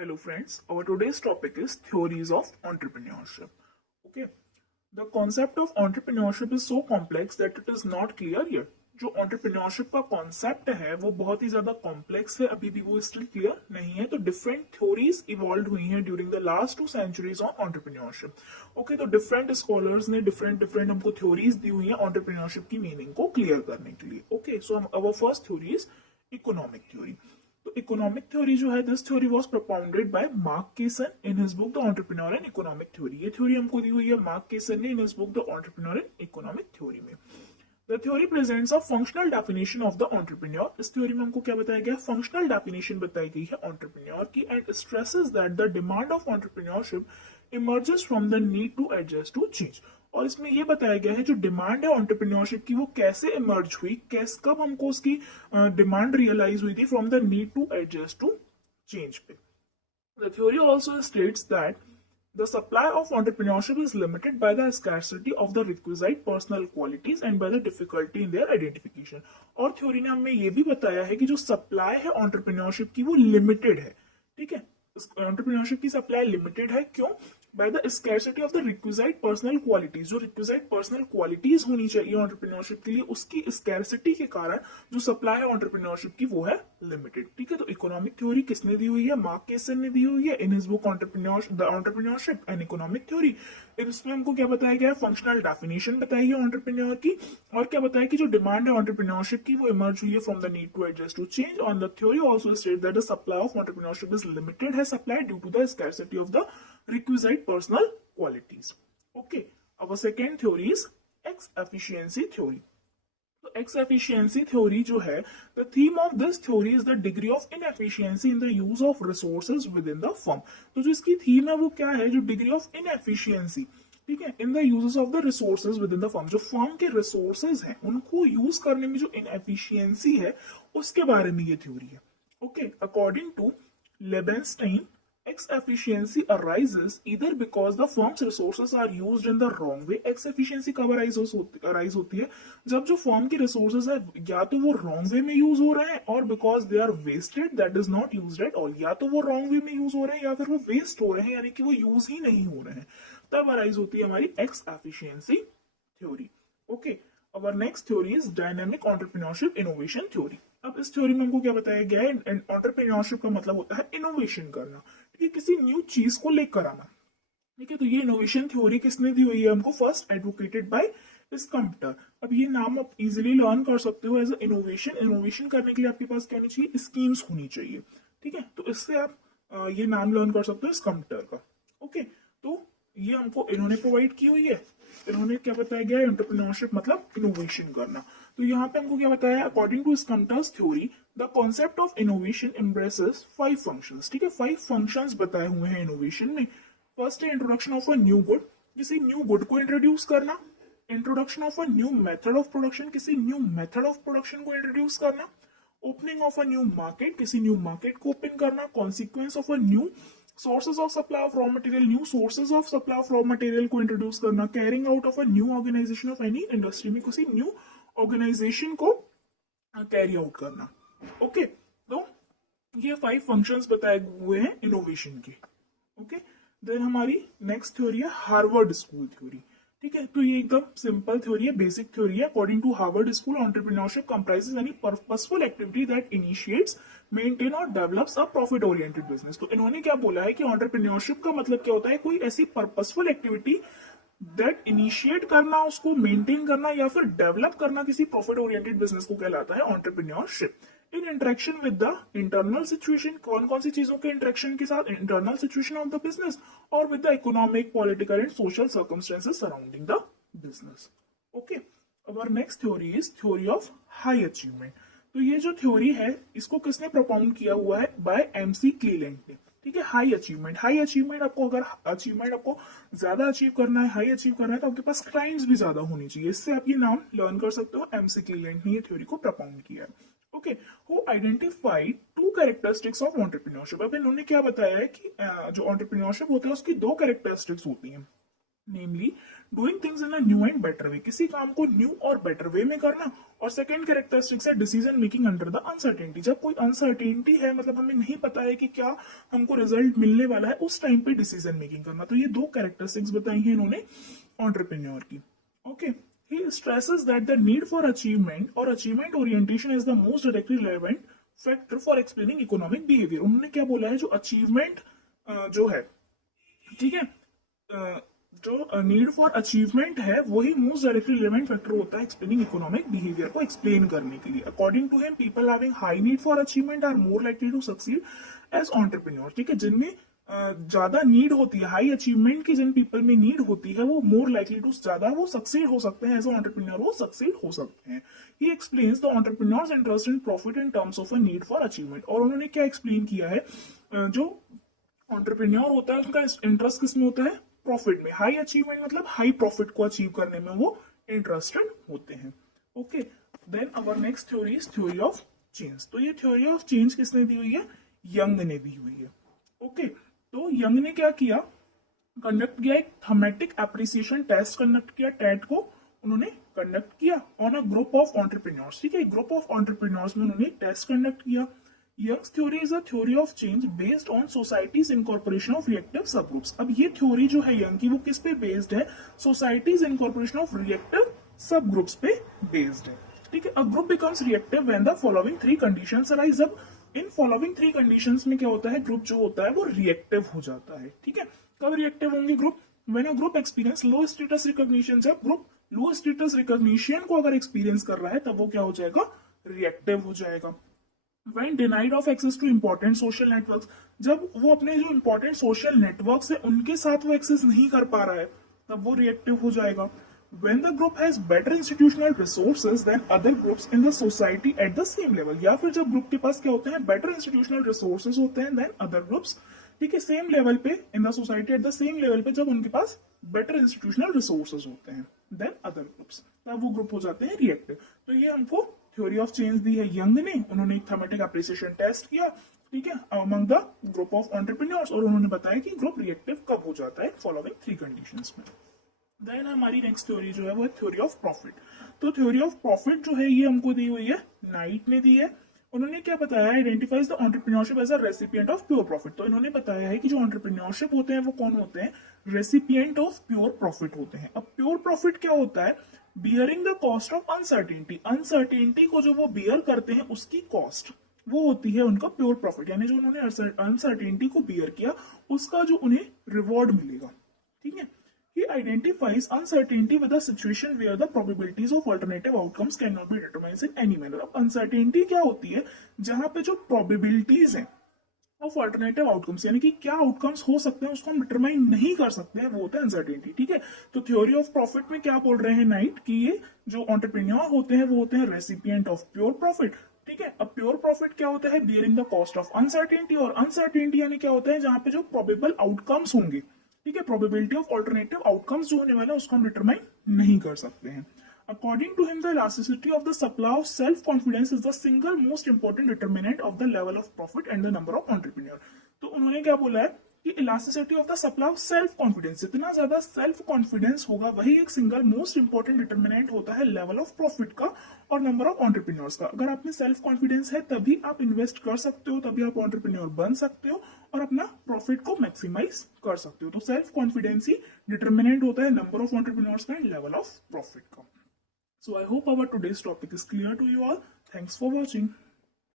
Hello friends, our today's topic is theories of entrepreneurship. Okay, the concept of entrepreneurship is so complex that it is not clear yet. जो entrepreneurship का concept है वो बहुत ही ज़्यादा complex है, अभी भी वो still clear नहीं है. तो different theories evolved हुई हैं during the last 2 centuries on entrepreneurship. Okay, तो different scholars ने different हमको theories दी हुई हैं entrepreneurship की meaning को clear करने के लिए. Okay, so our first theory is economic theory. तो इकोनॉमिक थ्योरी जो है this theory was propounded by Mark Casson in his book the entrepreneur and economic theory. ये थ्योरी हमको दी हुई है मार्क केसन ने in his book the entrepreneur and economic theory में. The theory presents a functional definition of the entrepreneur. इस theory में हमको क्या बताया गया, फंक्शनल डेफिनेशन बताई गई है एंटरप्रेन्योर की and stresses that the demand of entrepreneurship emerges from the need to adjust to change. और इसमें यह बताया गया है जो डिमांड है एंटरप्रेन्योरशिप की वो कैसे इमर्ज हुई, कब हमको उसकी डिमांड रियलाइज हुई थी from the need to adjust to change पे. The theory also states that the supply of entrepreneurship is limited by the scarcity of the requisite personal qualities and by the difficulty in their identification. और theory ने हमें यह भी बताया है कि जो सप्लाई है entrepreneurship की वो लिमिटेड है. ठीक है, entrepreneurship की सप्लाई लिमिटेड है. क्यों? By the scarcity of the requisite personal qualities. जो रिक्विजाइट पर्सनल क्वालिटीज होनी चाहिए एंटरप्रेन्योरशिप के लिए उसकी स्कैर्सिटी के कारण जो सप्लाई है एंटरप्रेन्योरशिप की वो है लिमिटेड. ठीक है, तो इकोनॉमिक थ्योरी किसने दी हुई है, मार्क केसन ने दी हुई है इन his book entrepreneurship and economic theory. इसमें हमको क्या बताया गया, फंक्शनल डेफिनेशन बताई है एंटरप्रेन्योर की और क्या बताया कि जो डिमांड है एंटरप्रेन्योरशिप की वो इमर्ज हुई है from the need to adjust to change. On the theory also state that the supply of entrepreneurship is limited है supply due to the scarcity of the requisite personal qualities. Okay, our second theory is X efficiency theory. तो X efficiency theory जो है, the theme of this theory is the degree of inefficiency in the use of resources within the firm. तो जो इसकी theme है वो क्या है, जो degree of inefficiency, ठीक है, in the uses of the resources with in the firm. जो फर्म के रिसोर्सेज हैं उनको यूज करने में जो इनएफिशिएंसी है उसके बारे में ये थ्योरी है. Okay, according to Leibenstein, X efficiency arises either because the firm's resources are used in the wrong way. X efficiency कब arise होती है, जब जो फर्म के रिसोर्सेज है या तो वो रॉन्ग वे में यूज हो रहे हैं और because they are wasted that is not used at all. या तो वो रॉन्ग वे में यूज हो रहे हैं या फिर वो वेस्ट हो रहे हैं यानी कि वो यूज ही नहीं हो रहे हैं, तब अराइज होती है हमारी X efficiency theory. Okay, our next theory is dynamic entrepreneurship innovation theory. अब इस थ्योरी में हमको क्या बताया गया है, एंटरप्रेन्योरशिप का मतलब होता है इनोवेशन करना, किसी न्यू चीज को लेकर आना. ठीक है, तो ये इनोवेशन थ्योरी किसने दी हुई है हमको, फर्स्ट एडवोकेटेड बाय स्कम्प्टर. अब ये नाम आप इजीली लर्न कर सकते हो एज इनोवेशन. इनोवेशन करने के लिए आपके पास क्या होनी चाहिए, स्कीम्स होनी चाहिए. ठीक है, तो इससे आप ये नाम लर्न कर सकते हो स्कम्प्टर का. ओके, तो ये हमको इन्होंने प्रोवाइड की हुई है. इन्होंने क्या बताया गया, एंटरप्रेन्योरशिप मतलब इनोवेशन करना. तो यहाँ पे हमको क्या बताया, according to Schumpeter's theory the concept of innovation embraces 5 functions. ठीक है, 5 फंक्शंस बताए हुए हैं इनोवेशन में. फर्स्ट है introduction of a new good, किसी न्यू गुड को इंट्रोड्यूस करना. Introduction of a new method of production, किसी न्यू मेथड ऑफ प्रोडक्शन को इंट्रोड्यूस करना. Opening of a new market, किसी न्यू मार्केट को ओपन करना. Consequence of a new sources of supply of raw material, new sources of supply of raw material को introduce करना. Carrying out of a new organisation of any industry में किसी new organisation को carry out करना. Okay, तो ये 5 functions बताए हुए हैं इनोवेशन के. ओके, देन हमारी नेक्स्ट थ्योरी है हार्वर्ड स्कूल थ्योरी. ठीक है, तो ये एकदम सिंपल थ्योरी है, बेसिक थ्योरी है. According to Harvard school, entrepreneurship comprises any purposeful activity that initiates, maintain और develops a profit oriented business. तो इन्होंने क्या बोला है कि एंटरप्रेन्योरशिप का मतलब क्या होता है, कोई ऐसी पर्पसफुल एक्टिविटी दैट इनिशिएट करना, उसको मेंटेन करना या फिर डेवलप करना किसी प्रॉफिट ओरिएंटेड बिजनेस को कहलाता है entrepreneurship. In interaction with the internal situation, कौन कौन सी चीजों के इंटरेक्शन के साथ, internal situation of the business और with the economic, political and social circumstances surrounding the business. Okay, our next theory is theory of high achievement. तो ये जो थ्योरी है इसको किसने प्रोपाउंड किया हुआ है, बाय MC क्लीलैंड ने. ठीक है, हाई अचीवमेंट आपको, अगर अचीवमेंट आपको ज्यादा अचीव करना है, हाई अचीव करना है तो आपके पास क्लाइंट्स भी ज्यादा होनी चाहिए. इससे आप ये नाम लर्न कर सकते हो, MC क्लीलैंड ने ये थ्योरी को प्रोपाउंड किया है. Okay, who identified 2 characteristics of entrepreneurship. अब इन्होंने क्या बताया है कि जो एंटरप्रेन्योरशिप होता है उसकी 2 कैरेक्टरिस्टिक्स होती हैं. Namely doing things in a new and better way, किसी काम को न्यू और बेटर वे में करना। और सेकंड कैरेक्टरिस्टिक्स है decision making under the uncertainty, जब कोई अनसर्टेनिटी है, मतलब हमें नहीं पता है कि क्या हमको रिजल्ट मिलने वाला है, उस टाइम पे डिसीजन मेकिंग करना। तो ये दो कैरेक्टरिस्टिक्स बताई है इन्होंने एंटरप्रेन्योर की। Okay, he stresses that the need for achievement or achievement orientation is the most directly relevant factor for explaining economic behavior। उन्होंने क्या बोला है, जो अचीवमेंट जो है, ठीक है, जो नीड फॉर अचीवमेंट है वही मोस्ट डायरेक्टली रिलेवेंट फैक्टर होता है एक्सप्लेनिंग इकोनॉमिक बिहेवियर को एक्सप्लेन करने के लिए। According to him people having high need for achievement are more likely to succeed as entrepreneur, ठीक है, जिनमें ज्यादा नीड होती है, हाई अचीवमेंट की जिन पीपल में नीड होती है, वो मोर लाइकली टू ज्यादा वो सक्सीड हो सकते हैं, एज एंटरप्रेन्योर वो सक्सीड हो सकते हैं। ही explains the entrepreneurs interest in profit in terms of a need for achievement. और उन्होंने क्या एक्सप्लेन किया है, जो एंटरप्रेन्योर होता है उनका इंटरेस्ट किसमें होता है, प्रॉफिट में। हाई अचीवमेंट मतलब हाई प्रॉफिट को अचीव करने में वो इंटरेस्टेड होते हैं। Okay, then our next theory is theory of change. तो ये थ्योरी ऑफ चेंज किसने दी हुई है, यंग ने दी हुई है। ओके, तो यंग ने क्या किया, कंडक्ट किया एक थमेटिक एप्रिसिएशन टेस्ट कंडक्ट किया, टेट को उन्होंने कंडक्ट किया on a group of entrepreneurs, ठीक है, ग्रुप ऑफ एंटरप्रेन्योर्स में उन्होंने टेस्ट कंडक्ट किया। Young's theory is a theory of change based on society's incorporation of reactive subgroups. अब ये थ्योरी जो है यंग की वो किस पे बेस्ड है, सोसाइटीज इनकॉर्पोरेशन ऑफ रिएक्टिव सबग्रुप्स पे बेस्ड है, ठीक है। A group becomes reactive when the following three conditions arise. अब इन फॉलोइंग थ्री कंडीशंस में क्या होता है, ग्रुप जो होता है वो रिएक्टिव हो जाता है, ठीक है। कब रिएक्टिव होंगे group, when a group experience low status recognition. जब ग्रुप लो स्टेटस रिकॉग्निशन को अगर एक्सपीरियंस कर रहा है तब वो क्या हो जाएगा, रिएक्टिव हो जाएगा। When denied of access to important social networks, जब वो अपने जो important social networks है उनके साथ वो एक्सेस नहीं कर पा रहा है तब वो रिएक्टिव हो जाएगा। When the group has better institutional resources than other groups in the society at the same level, या फिर जब ग्रुप के पास क्या होते हैं, better institutional resources होते हैं than other groups, ठीक है, सेम लेवल पे in the society at the same level पे जब उनके पास बेटर इंस्टीट्यूशनल रिसोर्सेज होते हैं देन अदर ग्रुप्स, तब वो ग्रुप हो जाते हैं रिएक्टिव। तो ये हमको थ्योरी ऑफ चेंज दी है यंग ने। उन्होंने एक थमेटिक एप्रिसिएशन टेस्ट किया, ठीक है, among the group of entrepreneurs, और उन्होंने बताया कि ग्रुप रिएक्टिव कब हो जाता है, फॉलोइंग थ्री कंडीशंस में। देन हमारी नेक्स्ट थ्योरी जो है वो है थ्योरी ऑफ प्रॉफिट। तो थ्योरी ऑफ प्रॉफिट जो है ये हमको दी हुई है नाइट ने दी है। उन्होंने क्या बताया, identifies the entrepreneurship as a recipient of pure profit. तो इन्होंने बताया है कि जो एंटरप्रेन्योरशिप होते हैं वो कौन होते हैं, रेसिपिएंट ऑफ प्योर प्रॉफिट होते हैं। अब प्योर प्रॉफिट क्या होता है, bearing the cost of uncertainty. Uncertainty को जो वो बियर करते हैं उसकी कॉस्ट वो होती है उनका प्योर प्रॉफिट, यानी जो उन्होंने अनसर्टेनिटी को बियर किया उसका जो उन्हें रिवॉर्ड मिलेगा, ठीक है। He identifies uncertainty with a situation where the probabilities of alternative outcomes cannot be determined in any manner। अब uncertainty क्या होती है, जहां पे जो probabilities हैं ऑफ अल्टरनेटिव आउटकम्स, यानी कि क्या आउटकम्स हो सकते हैं उसको हम डिटरमाइन नहीं कर सकते हैं, वो होता है अनसर्टेनिटी, ठीक है। तो थ्योरी ऑफ प्रॉफिट में क्या बोल रहे हैं नाइट कि ये जो एंटरप्रेन्योर होते हैं वो होते हैं रेसिपिएंट ऑफ प्योर प्रॉफिट, ठीक है। अब प्योर प्रॉफिट क्या होता है, bearing the cost of uncertainty, और अनसर्टेनिटी यानी क्या होता है, जहां पे जो प्रोबेबल आउटकम्स होंगे, ठीक है, प्रोबेबिलिटी ऑफ अल्टरनेटिव आउटकम्स जो होने वाला है उसको हम डिटरमाइन नहीं कर सकते हैं। According to him, the elasticity of the supply of self-confidence is the single most important determinant of the level of profit and the number of entrepreneur। तो उन्होंने क्या बोला है कि elasticity of the supply of self confidence, जितना ज्यादा self confidence होगा वही एक सिंगल मोस्ट इंपॉर्टेंट डिटरमिनेंट होता है लेवल ऑफ प्रॉफिट का और नंबर ऑफ एंटरप्रेन्योर्स का। अगर आप में सेल्फ कॉन्फिडेंस है तभी आप इन्वेस्ट कर सकते हो, तभी आप एंटरप्रेन्योर बन सकते हो और अपना प्रॉफिट को मैक्सिमाइज कर सकते हो। तो सेल्फ कॉन्फिडेंस ही डिटरमिनेंट होता है नंबर ऑफ एंटरप्रेन्योर्स का एंड लेवल ऑफ प्रॉफिट का। So I hope our today's topic is clear to you all. Thanks for watching.